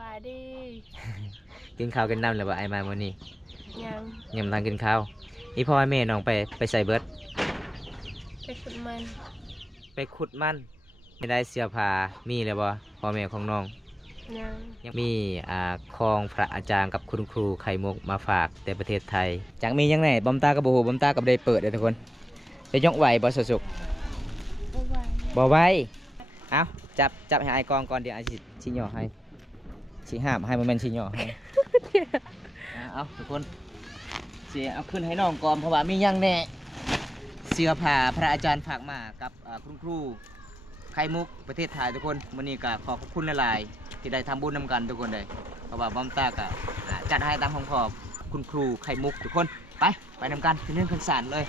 บายดี กินข้าวกันน้ำหรือว่าไอมาวันนี้ยังยังทางกินข้าวนี่พ่อแม่น้องไปใส่เบิร์ดไปขุดมัน ไปขุดมันไม่ได้เสื้อผ้ามีเลยบ่พ่อแม่ของน้องยังมีคลองพระอาจารย์กับคุณครูไข่มุกมาฝากแต่ประเทศไทยจากมียังไงบอมตากับโบหูบอมตากับได้เปิดเลยทุกคนจะยกไหวบ่สุก บ่ไหว บ่ไหวเอาจับให้ไอกองก่อนเดี๋ยวไอชิ้นย่อให้ชิ้นห้ามให้มันเป็นชิ้นย่อให้เอาทุกคนเสียเอาขึ้นให้น้องก่อนเพราะว่ามียังแน่เสื้อผ้าพระอาจารย์ฝากมากับคุณครูไข่มุกประเทศไทยทุกคนวันนี้ก็ขอบคุณหลายๆที่ได้ทำบุญนำกันทุกคนเลยเพราะว่าบอมตาก็จัดให้ตามของขอบคุณครูไข่มุกทุกคนไปนำกันเป็นเรื่องขันสารเลย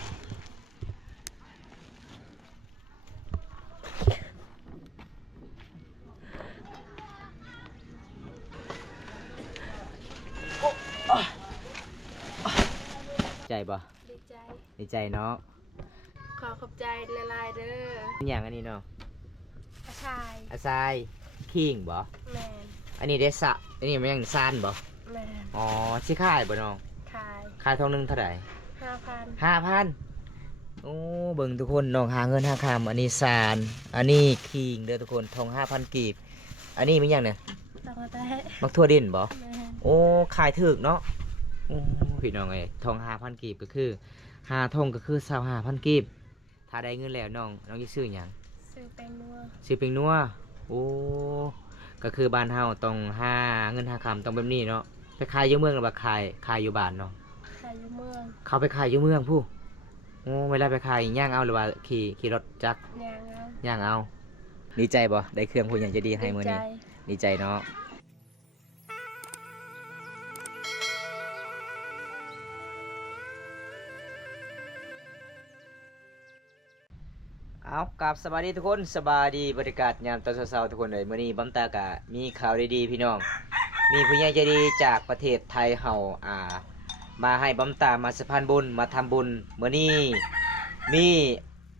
ใจบ่ดีใจ ดีใจเนาะขอขอบใจละลายเด้อ เป็นอย่างอันนี้เนาะอาชาย อาทรายขิงบ่แมน อันนี้เดสะอันนี้มันยังซานบ่ แมน อ๋อชิค่ายบ่น้อง ขาย ค่ายทองหนึงเท่าไหร่ 5,000 โอ้เบิ่งทุกคนน้องหาเงินหาคำอันนี้ซานอันนี้ขิงเด้อทุกคนทอง5,000กีบอันนี้มันยังเนี่ย ต้องมาแต่ มักทั่วดินบ่ แมน โอ้ขายถึกเนาะโอ้พี่น้องเอ้ยทอง5,000กีบก็คือ5ทองก็คือ25,000กีบถ้าได้เงินแล้วน้องสิซื้อหยัง ซื้อแป้งนัว ซื้อเป็งนัวโอ้ก็คือบ้านเฮาต้องหาเงินหาคำต้องแบบนี้เนาะไปขายอยู่เมืองหรือว่าขายอยู่บ้านเนาะ ขายอยู่เมือง เขาไปขายอยู่เมืองผู้โอ้เวลาไปขายย่างเอาหรือว่าขี่รถจักร ยางเอา ย่างเอาดีใจบ่ได้เครื่องผู้ใหญ่ใจะดีให้มื้อ ใจ นี้ดีใจเนาะเอากับสบายดีทุกคนสบายดีบรรยากาศยามตอนเช้าๆทุกคนเลยมื้อนี้บัมตากะมีข่าวดีๆพี่น้องมีผู้ใหญ่ใจดีจากประเทศไทยเฮามาให้บัมตามาสะพานบุญมาทำบุญมื้อนี้มี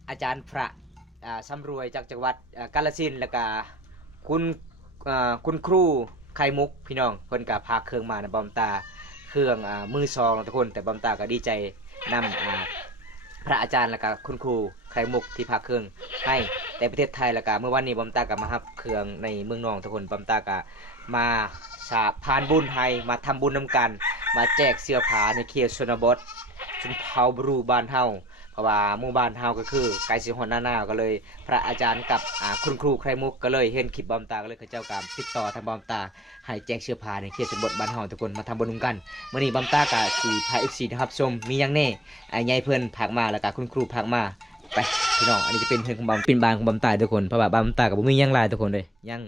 อาจารย์พระสำรวยจากจังหวัดกาฬสินธุ์แล้วก็คุณครูไข่มุกพี่น้องเพิ่นก็พาเครื่องมานะบัมตาเครื่องมือซองทุกคนแต่บัมตาก็ดีใจนำพระอาจารย์แล้วก็คุณครูไข่มุกที่พาเครื่องให้แต่ประเทศไทยแล้วก็เมื่อวันนี้บัมตาก็มารับเครื่องในเมืองนองทุกคนบัมตาก็มาสาพานบุญให้มาทำบุญนำกันมาแจกเสื้อผ้าในเขตชนบทชนเผ่าบรูบ้านเฮาเพราะว่าหมู่บ้านเฮาก็คือไกลสิฮอดหน้าก็เลยพระอาจารย์กับคุณครูไข่มุกก็เลยเห็นคลิปบอมตาก็เลยเขาเจ้าการติดต่อทางบอมตาให้แจกเสื้อผ้าในเขตชนบทบ้านเฮาทุกคนมาทำบุญนำกันมื้อนี้บอมตาก็สิพา FC นะครับชมมีหยังแน่ใหญ่เพิ่นพากมาแล้วก็คุณครูพากมาไปพี่น้องอันนี้จะเป็นเพิ่นของบอมเป็นบานของบอมตาทุกคนเพราะว่าบอมตาก็บ่มีหยังหลายทุกคนเลยยัง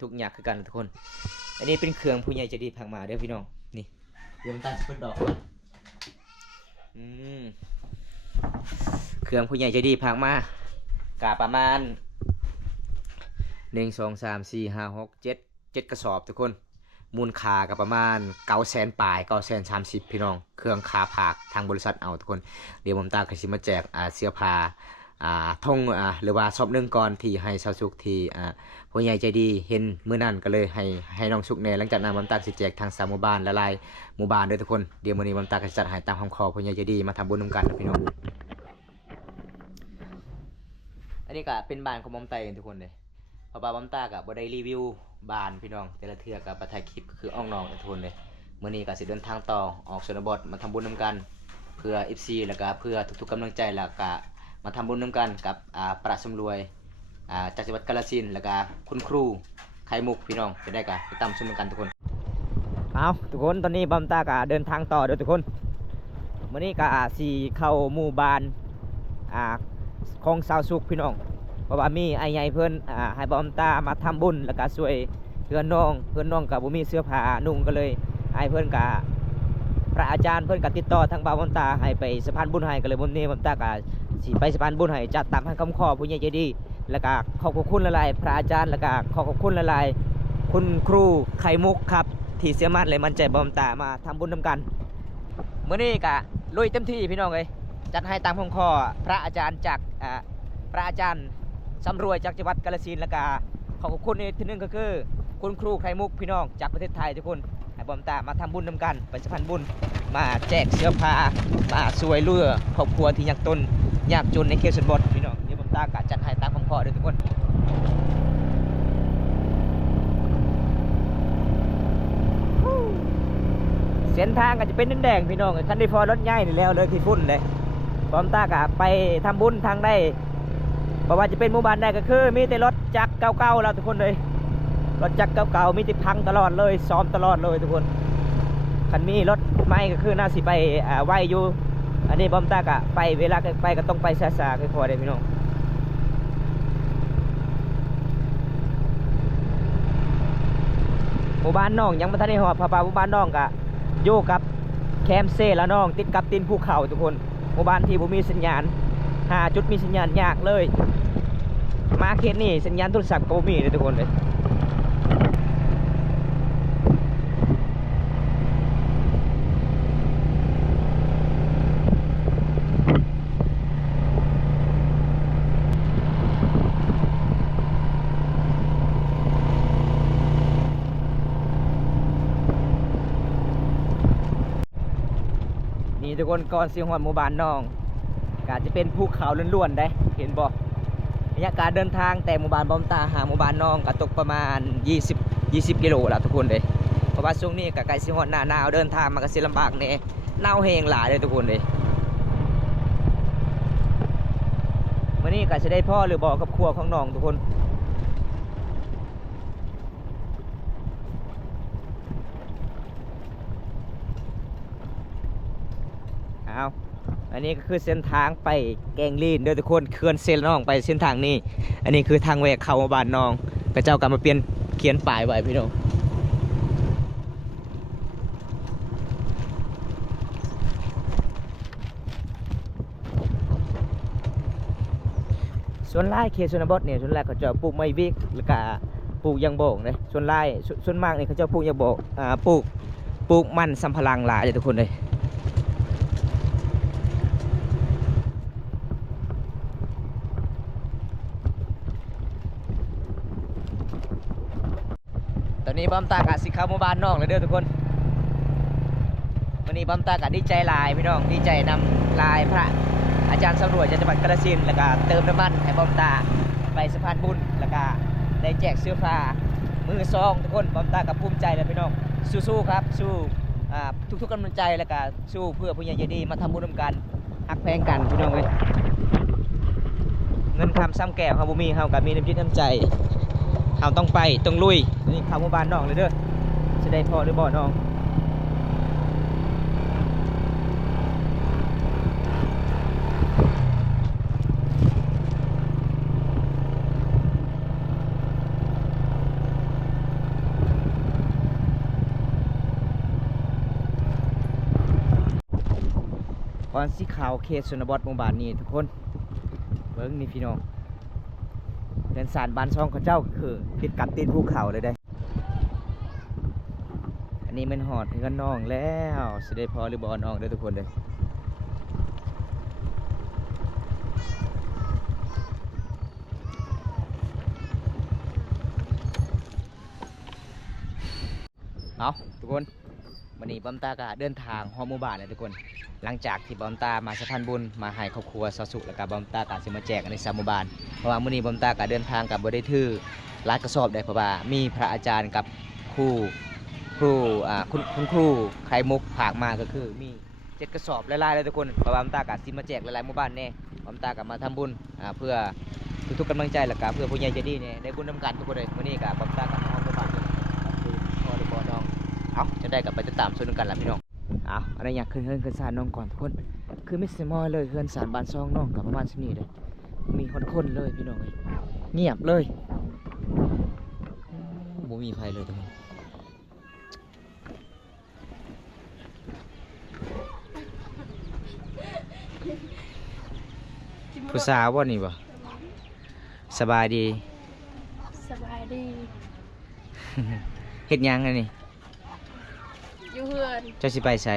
ทุกอย่างคือกันทุกคนอันนี้เป็นเครื่องผู้ใหญ่ใจดีพากมาเด้อพี่น้องนี่เดี๋ยวบอมตาสิเพิ่นดอกก่อนเครื่องผู้ใหญ่ใจดีพากมากะประมาณ1 2 3 4 5 6 7กระสอบทุกคนมูลค่ากับประมาณ900,000ปลาย930พี่น้องเครื่องขาผากทางบริษัทเอาทุกคนเดี๋ยวผมตาก็สิมาแจกเสื้อผ้าทงหรือว่าซอบนึงก่อนที่ให้ชาวสุกที่ผู้ใหญ่ใจดีเห็นมื้อนั้นก็เลยให้น้องสุกแน่หลังจากนั้นผมตาสิแจกทาง3หมู่บ้านละลายหมู่บ้านด้วยทุกคนเดี๋ยวมื้อนี้ผมตาก็จัดให้ตามคำขอผู้ใหญ่ใจดีมาทำบุญนำกันพี่น้องอันนี้ก็เป็นบ้านของบอมไตทุกคนเลยเพราะว่าบอมตากับบ่ได้รีวิวบ้านพี่น้องแต่ละเทื่อกับประถ่ายคลิปก็คืออ่องน้องทุกคนเลยมื้อนี้ก็สิเดินทางต่อออกชนบทมาทำบุญนำกันเพื่อ FC แล้วก็เพื่อทุกๆกำลังใจแล้วก็มาทำบุญนำกันกับปราสำรวยจากจังหวัดกาฬสินธุ์แล้วก็คุณครูไข่มุกพี่น้องจะได้กันไปตามชมกันทุกคนเอาทุกคนตอนนี้บอมตาก็เดินทางต่อเด้อทุกคนมื้อนี้ก็สิเข้าหมู่บ้านของสาวสุขพี่น้องเพราะว่ามีไอ้ใหญ่เพื่อนให้บอมตามาทำบุญแล้วก็ช่วยเพื่อนน้องกับบ่มีเสื้อผ้านุ่งก็เลยให้เพื่อนกับพระอาจารย์เพื่อนกับติดต่อทางบอมตาให้ไปสะพานบุญให้ก็เลยวันนี้บอมตาก็สิไปสะพานบุญให้จัดตามให้คำขอผู้ใหญ่ใจดีแล้วก็ขอบคุณหลายๆพระอาจารย์แล้วก็ขอบคุณหลายๆคุณครูไข่มุกครับที่เสียมั่นเลยมั่นใจบอมตามาทำบุญนำกันเมื่อนี้ก็ลุยเต็มที่พี่น้องเลยจัดให้ตามคำขอพระอาจารย์จากพระอาจารย์สำรวยจากจังหวัดกาฬสินธุ์แล้วก็ขอบคุณอีกทีนึงก็คือ คุณครูไข่มุกพี่น้องจากประเทศไทยทุกคนให้บอมตามาทำบุญนำกันไปสะพานบุญมาแจกเสื้อผ้ามาช่วยเหลือครอบครัวที่ยากจนในเขตชนบทพี่น้องเดี๋ยวบอมตากะจัดให้ตามคำขอเด้อทุกคนเส้นทางก็จะเป็นแดงๆพี่น้องคันได้พอรถใหญ่นี่แล้วเลยที่พุ่นเลยบอมตากะไปทำบุญทางได้เพราะว่าจะเป็นหมู่บ้านใดก็คือมีแต่รถจักรเก่าๆแล้วทุกคนเลยรถจักรเก่าๆมีแต่พังตลอดเลยซ้อมตลอดเลยทุกคนคันมีรถใหม่ก็คือน่าสิไปไหวอยู่อันนี้บอมตากะไปเวลาไปก็ต้องไปซาๆค่อยๆเลยพี่น้องหมู่บ้านน้องยังไม่ทันได้หอดพาหมู่บ้านน้องกะโยกกับแคมเซ่แล้วน้องติดกับตีนภูเขาทุกคนหมู่บ้านที่บ่มีสัญญาณ5 จุดมีสัญญาณยากเลยมาเขตนี่สัญญาณโทรศัพท์ก็บ่มีเลยทุกคนเลยนี่ทุกคนก่อนสิฮอดหมู่บ้านน้องก็จะเป็นภูเขาล้วนๆได้เห็นบ่ระยะการเดินทางแต่หมู่บ้านบอมตาหาหมู่บ้านน้องก็ตกประมาณ20กิโลแล้วทุกคนเลยเพราะว่าช่วงนี้ก็ใกล้สิฮอดหน้าหนาวเดินทางมันก็สิลำบากแน่หนาวแห้งหลายเลยทุกคนเลยมื้อนี้ก็สิได้พ่อหรือบ่กับครัวของน้องทุกคนเอาอันนี้ก็คือเส้นทางไปแกงลีนเด้อทุกคนเขื่อนเซลน้องไปเส้นทางนี้อันนี้คือทางแหวกเข้าหมู่บ้านน้องกระเจ้ากำมาเปลี่ยนเขียนป้ายไว้พี่น้องส่วนไร่เขตชนบทเนี่ยส่วนแรกเขาจะปลูกไม้วิกแล้วก็ปลูกยางโบกเลยส่วนไร่ส่วนมากเนี่ยเขาจะปลูกยางโบกปลูกมันสำปะหลังหลายเลยทุกคนเลยตอนนี้บอมตากะสิเข้าหมู่บ้านน้องเลยเด้อทุกคนวันนี้บอมตากะดีใจหลายพี่น้องดีใจนำลายพระอาจารย์สำรวจจังหวัดกาฬสินธุ์แล้วก็เติมน้ำมันให้บอมตาไปสะพานบุญแล้วก็ได้แจกเสื้อผ้ามือซองทุกคนบอมตากับภูมิใจเลยพี่น้องสู้ๆครับสู้ทุกๆกำลังใจแล้วก็สู้เพื่อผู้ใหญ่ใจดีมาทำบุญร่วมกันฮักแพงกันพี่น้องเลยเงินคำซ้ำแก้วเฮาบ่มีเฮากับมีน้ำจิตน้ำใจเฮาต้องไปต้องลุยนี่เข้าหมู่บ้านน้องเลยเด้อจะได้พอหรือบ่น้องก่อนสิข่าวเขตชนบทหมู่บ้านนี้ทุกคนเบิ่งนี่พี่น้องเดินสารบ้านช่องเขาเจ้าคือติดกับตีนภูเขาเลยได้อันนี้มันหอดเงินน้องแล้วสิได้พอหรือบ่น้องเด้อทุกคนเลยเอาทุกคนวันนี้บอมตากะเดินทางฮอดหมู่บ้านเลยทุกคนหลังจากที่บอมตามาสะพานบุญมาให้ครอบครัวสาวสุขแล้วก็บอมตากะสิมาแจกในสามหมู่บ้านเพราะว่ามื้อนี้บอมตากะเดินทางกับบ่ได้ถือลายกระสอบได้เพราะว่ามีพระอาจารย์กับครูคุณครูไข่มุกผากมาก็คือมี7กระสอบหลายๆเลยทุกคนเพราะว่าบอมตากะสิมาแจกหลายๆหมู่บ้านแน่บอมตากะมาทำบุญเพื่อทุกๆกำลังใจแล้วก็เพื่อผู้ใหญ่ใจดีเนี่ยได้บุญนำกันทุกคนเลยมื้อนี้ก็บอมตากะมาฮอดหมู่บ้านคือพอหรือบ่น้องเอาจะได้กลับไปติดตามชมกันแล้วพี่น้องเอาอะไรอยากขึ้นศาลน้องก่อนทุกคนคือไม่สมอเลยขึ้นศาลบ้านซองน้องกับประมาณที่นี่เลยมีคนเลยพี่น้องเลยเงียบเลยบ่มีใครเลยทุกคนผู้สาวว่านี่บ่สบายดี สบายดี เฮ็ดหยังไงนี่ อยู่เฮือน เจ้าสิไปไส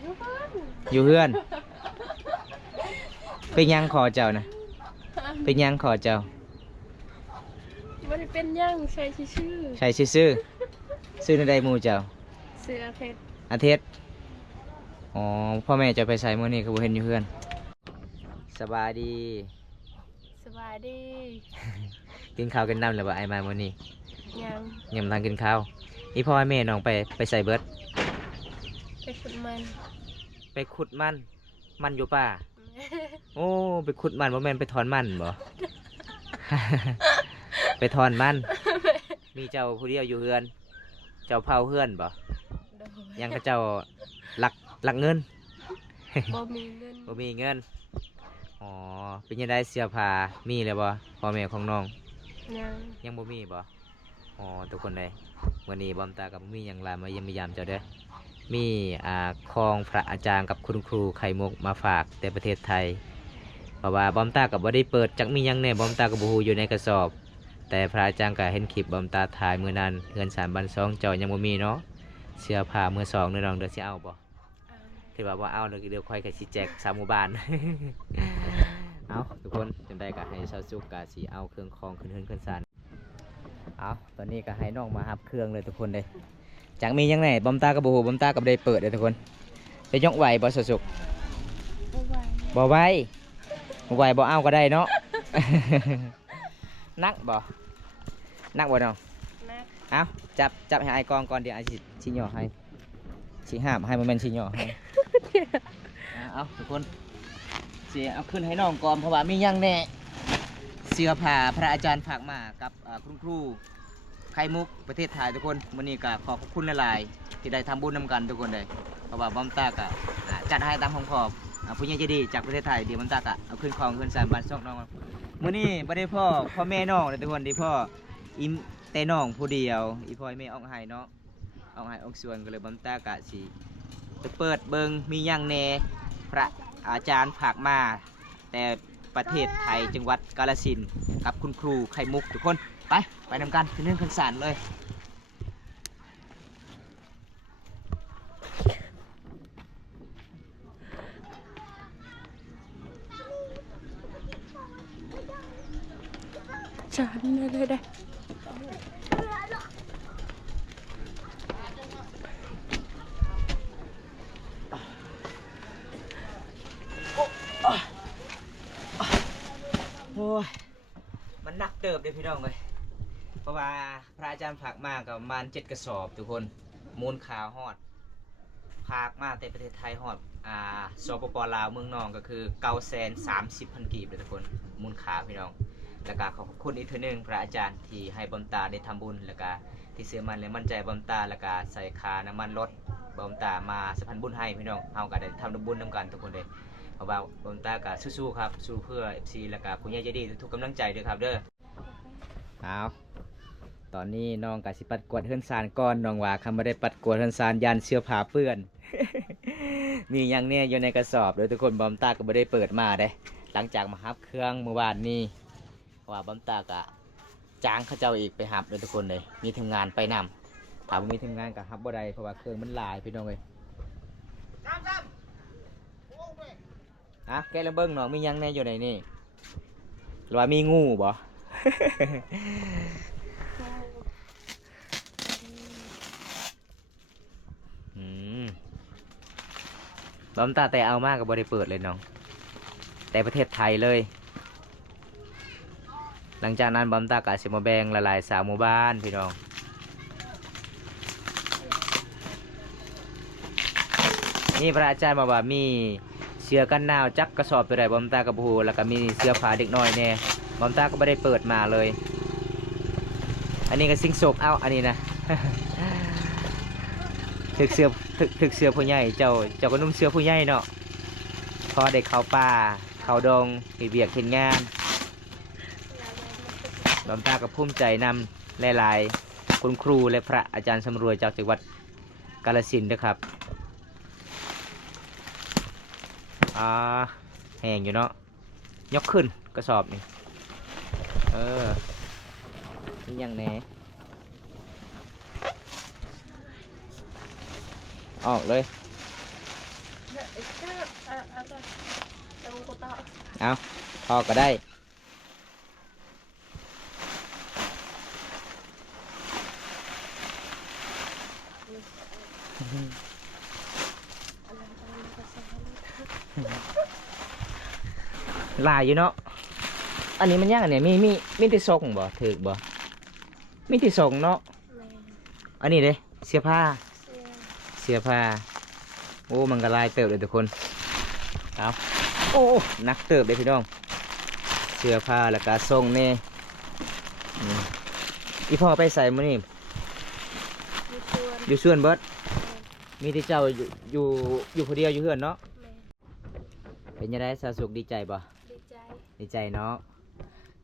อยู่เฮือน อยู่เฮือนเป็นหยังขอเจ้านะเป็นหยังขอเจ้า ม มันเป็นหยังใช้ชื่อ ใช่ซื่อซื้อในใดหมู่เจ้า เสือเพชร อาทิตย์อ๋อพ่อแม่จะไปใส่มื้อนี้ก็บ่เห็นอยู่เพื่อนสบายดี สบายดี กินข้าวกินน้ำแล้วบ่ไอ้มามื้อนี้ ยัง ยังบ่ทันกินข้าวอีพ่อแม่น้องไปใส่เบิด ไปขุดมัน ไปขุดมันอยู่ป่าโอ้ไปขุดมันบ่แม่นไปถอนมันบ่ ไปถอนมันมีเจ้าผู้เดียวอยู่เฮือน เจ้าเผาเฮือนบ่ โดย ยังก็เจ้าลักเงิน บ่มีเงิน บ่มีเงินอ๋อเป็นยังไงเสื้อผ้ามีเลยบ่พ่อแม่ของน้อง ยัง ยังบ่มีบ่อ๋อทุกคนเลยวันนี้บอมตากับมีหยังลามาเยี่ยมยามเจ้าเด้อมีของพระอาจารย์กับคุณครูไข่มุกมาฝากแต่ประเทศไทยเพราะว่าบอมตากับบ่ได้เปิดจักมีหยังแน่บอมตากับบ่ฮู้อยู่ในกระสอบ แต่พระอาจารย์ก็เห็นคลิปบอมตาถ่ายมื้อนั้นเฮือนสารบ้านซองเจ้ายังบ่มีเนาะเสื้อผ้ามือสองเด้อน้องเด้อสิเอาบ่ เอา ถือว่าบ่เอาเดี๋ยวค่อยก็สิแจกสามหมู่บ้าน เอาทุกคนจำได้ก็ให้ชาวซุกกะสิเอาเครื่องคองขึ้นเฮือนขึ้นศาลเอาตอนนี้ก็ให้น้องมารับเครื่องเลยทุกคนเลยจักมีหยังไงบอมตากับบ่ฮู้บอมตากับได้เปิดเลยทุกคนจะยกไหวบ่สุก บ่ไหว บ่ไหวบ่ไหวบ่เอาก็ได้เนาะ นักบ่นักบ่น้อง นัก เอาจับให้ไอ้กองก่อนเดี๋ยวไอ้สิย่อให้สิห้ามให้มันแม่นสิย่อให้ เอาทุกคนเสียเอาขึ้นให้น้องก่อนเพราะว่ามีหยังแน่เสื้อผ้าพระอาจารย์ฝากมากับคุณครูไข่มุกประเทศไทยทุกคนวันนี้ก็ขอบคุณหลายๆที่ได้ทำบุญนำกันทุกคนเลยเพราะว่าบอมตาก็จัดให้ตามของขอบผู้ใหญ่ใจดีจากประเทศไทยเดี๋ยวบอมตาก็เอาขึ้นคลองขึ้นสารบ้านซอกน้องมื้อนี้บ่ได้พ่อแม่น้องเลยทุกคนที่พ่ออิมแต่น้องผู้เดียวอีพ่อแม่ออกให้เนาะออกให้ออกส่วนก็เลยบอมตากะสิไปเปิดเบิงมีหยังแน่ พระอาจารย์ฝากมาแต่ประเทศไทยจังหวัดกาฬสินธุ์กับคุณครูไข่มุกทุกคนไปนำกันขึ้นเรื่องขึ้นศาลเลย ฉันเลยได้ โอ้ยมันหนักเติบเลยพี่น้องเลยเพราะว่าพระอาจารย์ฝากมากับประมาณ7 กระสอบทุกคนมูลค่าฮอดฝากมาแต่ประเทศไทยฮอดสปปลาวเมืองนองก็คือ930,000 กีบเลยทุกคนมูลค่าพี่น้องแล้วก็ขอบคุณอีกทีนึงพระอาจารย์ที่ให้บอมตาได้ทำบุญแล้วก็ที่เสื่อมันและมั่นใจบอมตาแล้วก็ใส่คาน้ำมันรถบอมตามาสะพานบุญให้พี่น้องเฮาก็ได้ทำบุญนำกันทุกคนเลยเพราะว่าบอมตาก็สู้ๆครับสู้เพื่อ FC แล้วก็คุณยายใจดีทุกๆกำลังใจด้วยครับเด้อเอาตอนนี้น้องก็สิปัดกวาดเฮือนซานก่อนน้องว่าคำบ่ได้ปัดกวาดเฮือนซานยันเสื้อผ้าเปื้อน มีหยังเนี่ยอยู่ในกระสอบโดยทุกคนบอมตาก็บ่ได้เปิดมาเด้หลังจากมาฮับเครื่องเมื่อวานนี้ว่าบอมตากะจ้างเขาเจ้าอีกไปฮับเลยทุกคนเลยมีทีมงานไปนำถามว่ามีทีมงานกับฮับบ่ได้เพราะว่าเครื่องมันหลายพี่น้องเลยแกละเบิ้งหนองมีหยังแน่อยู่ในนี่หรือว่ามีงูบ่ บอมตาแต่เอามากกับบริเปิดเลยน้องแต่ประเทศไทยเลยหลังจากนั้นบอมตากะสิมาแบ่งละลายสาวหมู่บ้านพี่น้องนี่พระอาจารย์มาว่ามีเสื้อกันหนาวจักกระสอบไปไหนบอมตากระพูแล้วก็มีเสื้อผ้าเด็กน้อยแน่บอมตาก็ไม่ได้เปิดมาเลยอันนี้ก็ซิงโศกเอาอันนี้นะ ถึกเสื้อผู้ใหญ่เจ้าก็นุ่งเสื้อผู้ใหญ่เนาะพอได้เข้าป่าเข้าดงเฮ็ดเวียกเฮ็ดงานบอมตาก็ภูมิใจนำหลายๆคุณครูและพระอาจารย์สำรวยจากจังหวัดกาฬสินธุ์ด้วยครับแห้งอยู่เนาะยกขึ้นกระสอบนี่นี่ยังแหน่ออกเลยเอาพอก็ได้ อะไรตอนนี้ก็ใส่ หลายอยู่เนาะอันนี้มันย่างอันเนี้ยมีที่ส่งบ่ถือบ่มีที่ส่งเนาะ แม่ อันนี้เด้เสื้อผ้า เสื้อ เสื้อผ้าโอ้มันก็ลายเติบเลยทุกคนเอาโอ้นักเติบเลยพี่น้องเสื้อผ้าแล้วก็ส่งนี่อีพ่อไปใส่มื้อนี่ มีส่วน อยู่ส่วนเบิดมีที่เจ้าอยู่คนเดียวอยู่เฮือนเนาะ แม่ เป็นยังไงสาวสุขดีใจบ่ ดีใจ ดีใจเนาะ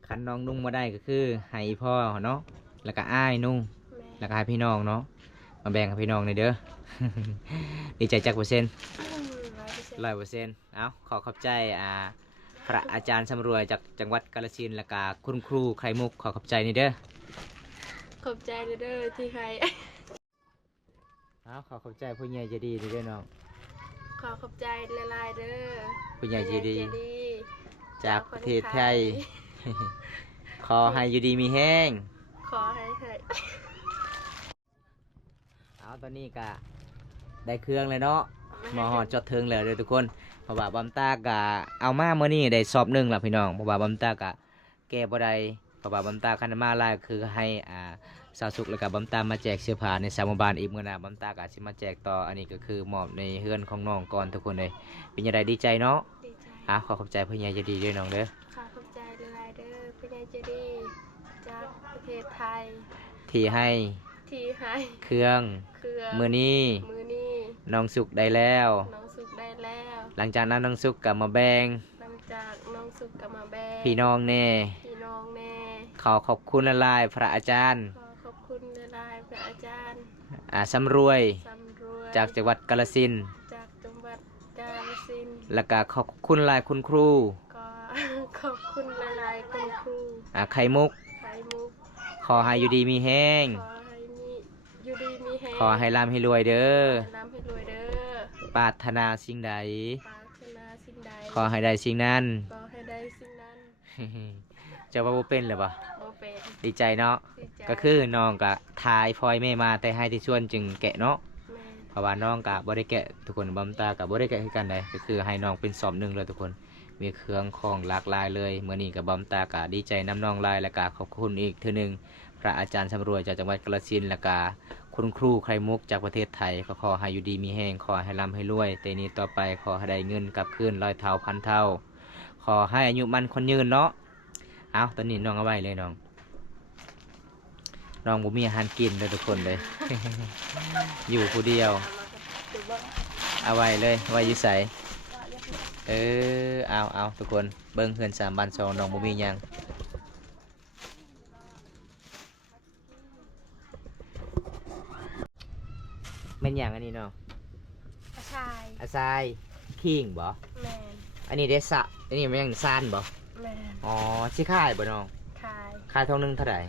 คันน้องนุ่งมาได้ก็คือให้พ่อเนาะแล้วก็อ้ายนุ่ง แม่ แล้วก็ให้พี่น้องเนาะมาแบ่งให้พี่น้องในอยเด้อ ดีใจจักเปอร์เซ็นต์ 100% 100%เอาขอขอบใจพระอาจารย์สำรวยจากจังหวัดกาฬสินธุ์และก็คุณครูไข่มุกขอขอบใจนี่เด้อ ขอบใจเด้อที่ให้ เอาขอขอบใจผู้ใหญ่ใจดีนี่เด้อน้อง ขอขอบใจหลายๆเด้อ ผู้ใหญ่ใจดี ผู้ใหญ่ใจดี จากประเทศไทย ขอให้อยู่ดีมีแห้ง ขอให้เถิด เอาตอนนี้ก็ได้เครื่องเลยเนาะมาหอดจดเทิงแล้วเด้อทุกคนเพราะว่าบัมตากะเอามาเมื่อนี้ได้สอบหนึ่งแล้วพี่น้องเพราะว่าบัมตากะแก้บ่ได้เพราะว่าบัมตาคันมาลายคือให้สาวสุขแล้วก็บัมตามาแจกเสื้อผ้าในสามหมู่บ้านอีกมื้อหน้าบัมตากะสิมาแจกต่ออันนี้ก็คือมอบในเฮือนของน้องก่อนทุกคนเลยเป็นยังไงดีใจเนาะ ดีใจ ขอขอบใจผู้ใหญ่ใจดีด้วยน้องเด้อ ขอขอบใจหลายๆเด้อผู้ใหญ่ใจดีจากประเทศไทย ที่ให้ ที่ให้ เครื่อง เครื่อง มื้อนี้ มือนี้ น้องสุขได้แล้ว น้องสุกได้แล้ว หลังจากนั้นน้องสุขก็มาแบ่ง หลังจากน้องสุกกับมาแบง พี่น้องแน่ พี่น้องแน่ ขอขอบคุณละลายพระอาจารย์ ขอขอบคุณหลายๆพระอาจารย์ สำรวย สำรวย จากจังหวัดกาฬสินธุ์ จากจังหวัดกาฬสินธุ์ แล้วก็ขอบคุณหลายคุณครู ก็ ขอบคุณหลายๆคุณครู ไข่มุก ไข่มุก ขอให้อยู่ดีมีแห้ง ขอให้มีอยู่ดีมีแฮง ขอให้ร่ำให้รวยเด้อ ให้ร่ำให้รวยเด้อ ปรารถนาสิ่งใด ปรารถนาสิ่งใด ขอให้ได้สิ่งนั้น ขอให้ได้สิ่งนั้น เจ้าว่าบ่เป็นหรือเปล่า บ่เป็น ดีใจเนาะ ดีใจ ก็คือน้องก็ทายพลอยแม่มาแต่ให้ที่ชวนจึงแกะเนาะ แม่ เพราะว่าน้องก็บ่ได้แกะทุกคนบัมตาก็บ่ได้แกะคือกันได้ก็คือให้น้องเป็นสอบหนึ่งเลยทุกคน มีเครื่องของหลากหลายเลยเมื่อนี้กับบัมตากะดีใจน้ำน้องลายและกาขอบคุณอีกเทื่อหนึงพระอาจารย์สำรวยจากจังหวัดกาฬสินธุ์และกาคุณครูไข่มุกจากประเทศไทยก็ขอให้อยู่ดีมีแห้งขอให้ร่ำให้รวยแต่นี้ต่อไปขอให้ได้เงินกลับคืนร้อยเท่าพันเท่า ขอให้อายุมันคนยืนเนาะเอาตอนนี้น้องเอาไว้เลยน้องน้องบ่มีอาหารกินเลยทุกคนเลย อยู่ผู้เดียว ถือว่า เอาไว้เลยไว้อยิ่ใส ก็ยัง เอาทุกคนเบิ้งเพื่อน3 บ้าน2น้องบ่มีหยังแม่นหยังอันนี้เนาะ กระชาย อาทรายขิงบ่ แมน อันนี้เดสะอันนี้แม่นหยังซานบ่ แมน อ๋อสิขายบ่น้อง ขาย ขายทองหนึงเท่าไหร่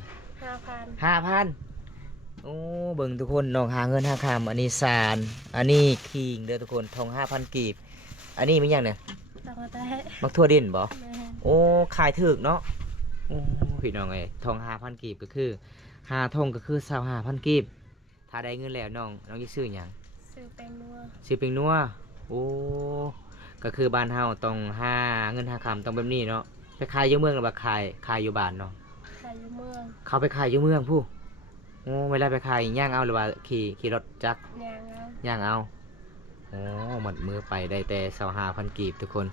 5,000 5,000โอ้เบิ่งทุกคนน้องหาเงินหาคำอันนี้ซานอันนี้ขิงเด้อทุกคนทอง 5,000 กีบอันนี้แม่นหยังเนี่ย ต้องมาแต่ มักทั่วดินบ่ แมน โอ้ขายถึกเนาะโอ้พี่น้องเอ้ยทอง5,000 กีบก็คือ5ทองก็คือ25,000 กีบถ้าได้เงินแล้วน้องสิซื้อหยัง ซื้อแป้งนัว ซื้อเป็งนัวโอ้ก็คือบ้านเฮาต้องหาเงินหาคำต้องแบบนี้เนาะไปขายอยู่เมืองหรือว่าขายอยู่บ้านเนาะ ขายอยู่เมือง เขาไปขายอยู่เมืองผู้โอ้เวลาไปขายย่างเอาหรือว่าขี่รถจักร ยางเอา ย่างเอาโอ้หมดมือไปได้แต่25,000 กีบทุกคน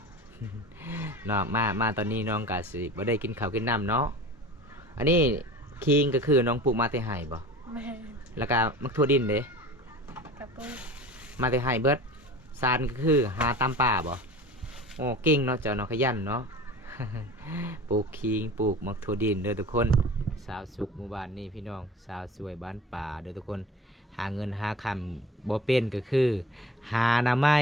เนาะมาตอนนี้น้องกะสิบ่ได้กินข้าวกินน้ำเนาะอันนี้คิงก็คือน้องปลูกมาแต่ไห้บ่ แมน แล้วก็มักทั่วดินเด้ กับปุ้ มาแต่ไห้เบิดซานก็คือหาตามป่าบ่โอ้เก่งเนาะเจ้าเนาะขยันเนาะ ปลูกคิงปลูกมักทั่วดินเด้อทุกคนสาวสุขหมู่บ้านนี่พี่น้องสาวสวยบ้านป่าเด้อทุกคนหาเงินหาคำบ่เป็นก็คือ หาหน่อไม้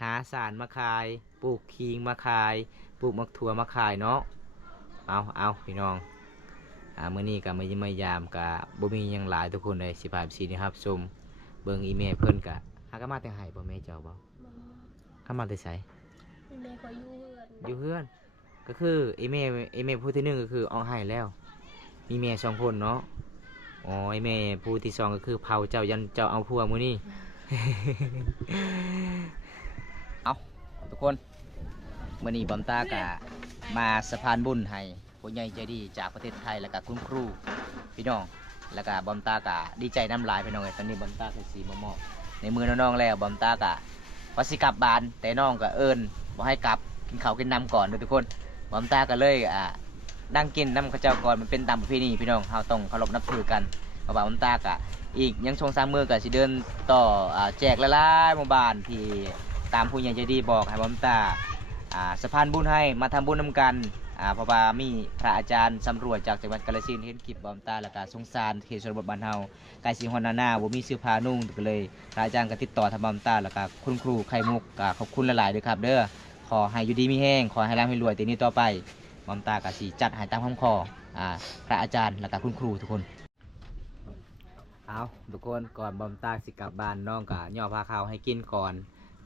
หาสารมาขายปลูกคิงมาขายปลูกมักถั่วมาขายเนาะเอาพี่น้องมื้อนี้ก็มายามก็บ่มีหยังหลายทุกคนเลยสิพาสินี่ครับชมเบิ่งอีเมลเพิ่นก็หาก็มาแต่ไห้บ่แม่เจ้าบ่ก็มาแต่ไส แม่เขาอยู่เฮือน อยู่เฮือนก็คืออีเมลผู้ที่หนึ่งก็คือออกไห้แล้ว มีเมีย2 คนเนาะโอ้ อ๋อแม่ผู้ที่สองก็คือเผาเจ้ายันเจ้าเอาพัวมื้อนี้ เอาทุกคนมื้อนี้บอมตากะมาสะพานบุญให้ผู้ใหญ่ใจดีจากประเทศไทยแล้วก็คุณครูพี่น้องแล้วก็บอมตากะดีใจน้ำลายพี่น้องเอ้ยตอนนี้บอมตาคือสีมามอบในมือน้องๆแล้วบอมตากะว่าสิกลับบ้านแต่น้องก็เอิ้นบ่ให้กลับกินข้าวกินน้ำก่อนเด้อทุกคนบอมตาก็เลยนั่งกินน้ำข้าวเจ้าก่อนมันเป็นตามประเพณีพี่น้องเฮาต้องเคารพนับถือกันเพราะว่าบอมตากะอีกยังชง3มื้อก็สิเดินต่อแจกละลายหมู่บ้านที่ตามผู้ใหญ่ใจดีบอกให้บอมตาสะพานบุญให้มาทำบุญนำกันเพราะว่ามีพระอาจารย์สำรวจจากจังหวัดกาฬสินธุ์เห็นคลิปบอมตาแล้วก็สงสารเขตชนบทบ้านเฮาไกลสิฮอนหน้าบ่มีเสื้อผ้านุ่งก็เลยพระอาจารย์ก็ติดต่อทางบอมตาแล้วก็คุณครูไข่มุกก็ขอบคุณหลายๆด้วยครับเด้อขอให้อยู่ดีมีแห้งขอให้ร่ำให้รวยตีนี้ต่อไปบอมตาก็สิจัดให้ตามคำขอพระอาจารย์แล้วก็คุณครูทุกคนเอาทุกคนก่อนบอมตาสิกลับบ้านน้องก็ย่อผ้าขาวให้กินก่อน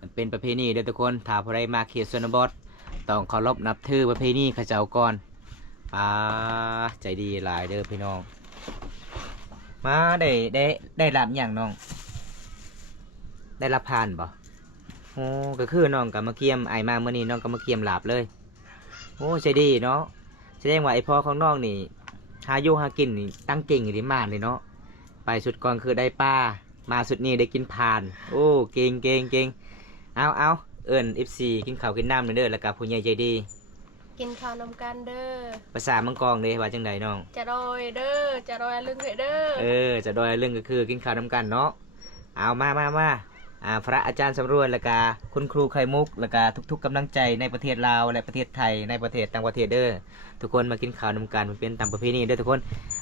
มันเป็นประเพณีเด้อทุกคนถ้าผู้ใดมาเขตชนบทต้องเคารพนับถือประเพณีเขาเจ้าก่อนใจดีหลายเด้อพี่น้องมาได้รับอย่างน้องได้รับผ่านบ่โอ้ก็คือน้องกับมาเกียมไอมาเมื่อนี้น้องกับมาเกียมหลาบเลยโอ้ใจดีเนาะแสดงว่าไอพ่อของน้องนี่หาอยู่หากินนี่ตั้งเก่งอยู่ที่มากเลยเนาะไปสุดก่อนคือได้ป้ามาสุดนี้ได้กินผ่านโอ้เก่งเอาเอิญFCกินข้าวกินน้ำเด้อแล้วกับผู้ใหญ่ใจดีกินข้าวนำกันเด้อภาษามังกรเด้ว่าจังใดน้องจะรอยเด้อจะรอยลึงเด้อจะรอยลึงก็คือกินข้าวนำกันเนาะเอามาพระอาจารย์สำรวจแล้วก็คุณครูไข่มุกแล้วก็ทุกๆกำลังใจในประเทศลาวและประเทศไทยในประเทศต่างประเทศเด้อทุกคนมากินข้าวนำกันมันเป็นตามประเพณีเด้อทุกคน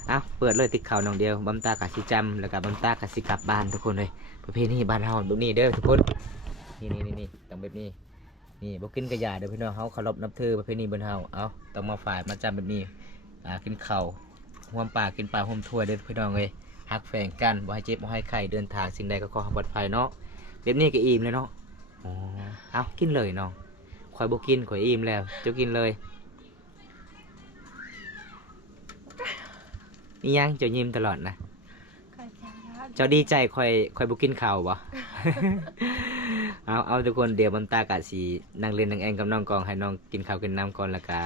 เอาเปิดเลยติ๊กข้าวน้องเดียวบัมตากะสิจำแล้วก็บัมตากะสิกลับบ้านทุกคนเลยประเพณีบ้านเฮาแบบนี้เด้อทุกคนนี่ต้องแบบนี้นี่บ่กินกระยาเด้อพี่น้องเฮาเคารพนับถือประเพณีบ้านเฮาเอาต้องมาฝ่ายมาจำแบบนี้กินข้าวห่วมปากกินปลาห่วมถ้วยเด้อพี่น้องเลยฮักแฝงกันบ่ให้เจ็บบ่ให้ไข้เดินทางสิ่งใดก็ขอให้ปลอดภัยเนาะแบบนี้ก็อิ่มเลยเนาะอ๋อเอากินเลยน้องข่อยบ่กินข่อยอิ่มแล้วเจ้ากินเลยมียังเจ้ายิ้มตลอดนะเจ้าดีใจข่อยบ่กินข้าวบ่ เอาทุกคนเดี๋ยวบอมตากะสีนั่งเล่นนั่งแองกับน้องกองให้น้องกินข้าวกินน้ำก่อนแล้วก็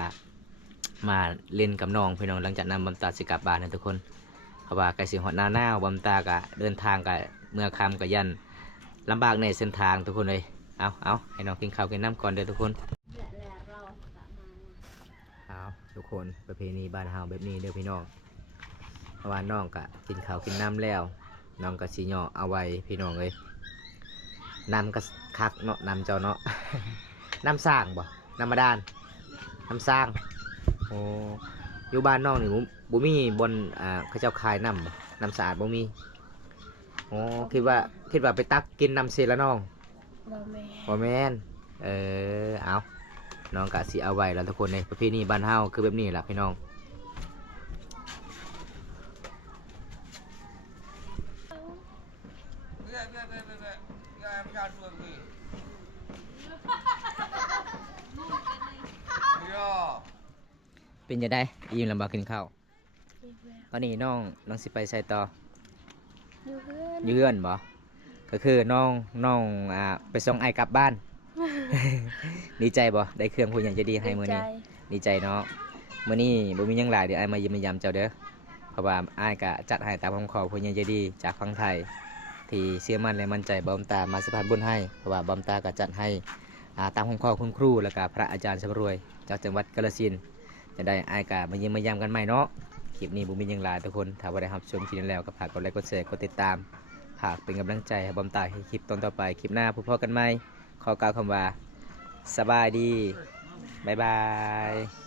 มาเล่นกับน้องพี่น้องหลังจากนั้นบอมตาสิกลับบ้านนะทุกคนเพราะว่าไกลสิฮอดหน้าบอมตากะเดินทางกะเมื่อค่ำกะยันลำบากในเส้นทางทุกคนเลยเอาให้น้องกินข้าวกินน้ำก่อนเด้อทุกคนเอาทุกคนประเพณีบ้านเฮาแบบนี้เด้อพี่น้องเพราะว่าน้องกะกินข้าวกินน้ำแล้วน้องกะสิย่อเอาไว้พี่น้องเลยน้ำก็คักเนาะน้ำเจ้าเนาะ น้ำสร้างบ่น้ำมาดานน้ำสร้างโอ้อยู่บ้านน้องนี่บ่มีบนเขาเจ้าขายน้ำบ่น้ำสะอาดบ่มีโอ้คิดว่าไปตักกินน้ำเสร็จแล้วน้องบ่แม่นเอาน้องกะสิเอาไว้แล้วทุกคนในประเพณีบ้านเฮาคือแบบนี้แหละพี่น้องเป็นจะได้ยิ้มลำบากกินข้าวตอนนี้น้องสิไปใส่ต่ออยู่เฮือนบ่ก็คือน้องไปส่งไอกลับบ้าน ดีใจบ่ได้เครื่องผู้ใหญ่ใจดีให้มื้อนี้ดีใจเนาะมื้อนี้บ่มีหยังหลายเดี๋ยวไอมาเยี่ยมมายามเจ้าเด้อเพราะว่าไอก็จัดให้ตามคำขอผู้ใหญ่ใจดีจากฝั่งไทยที่เชื่อมั่นและมั่นใจบอมตามาสะพานบุญให้เพราะว่าบอมตาก็จัดให้ตามคำขอคุณครูแล้วก็พระอาจารย์สำรวยจากจังหวัดกาฬสินธุ์จะได้ไอกะมาเยี่ยมมายามกันใหม่เนาะคลิปนี้บุมีหยังหลายทุกคนถ้าว่าได้รับชมคลิปนี้แล้วก็ฝากกดไลค์กดแชร์กดติดตามฝากเป็นกำลังใจให้บอมตาให้คลิปตอนต่อไปคลิปหน้าพบกันใหม่ขอกล่าวคำว่าสบายดีบ๊ายบาย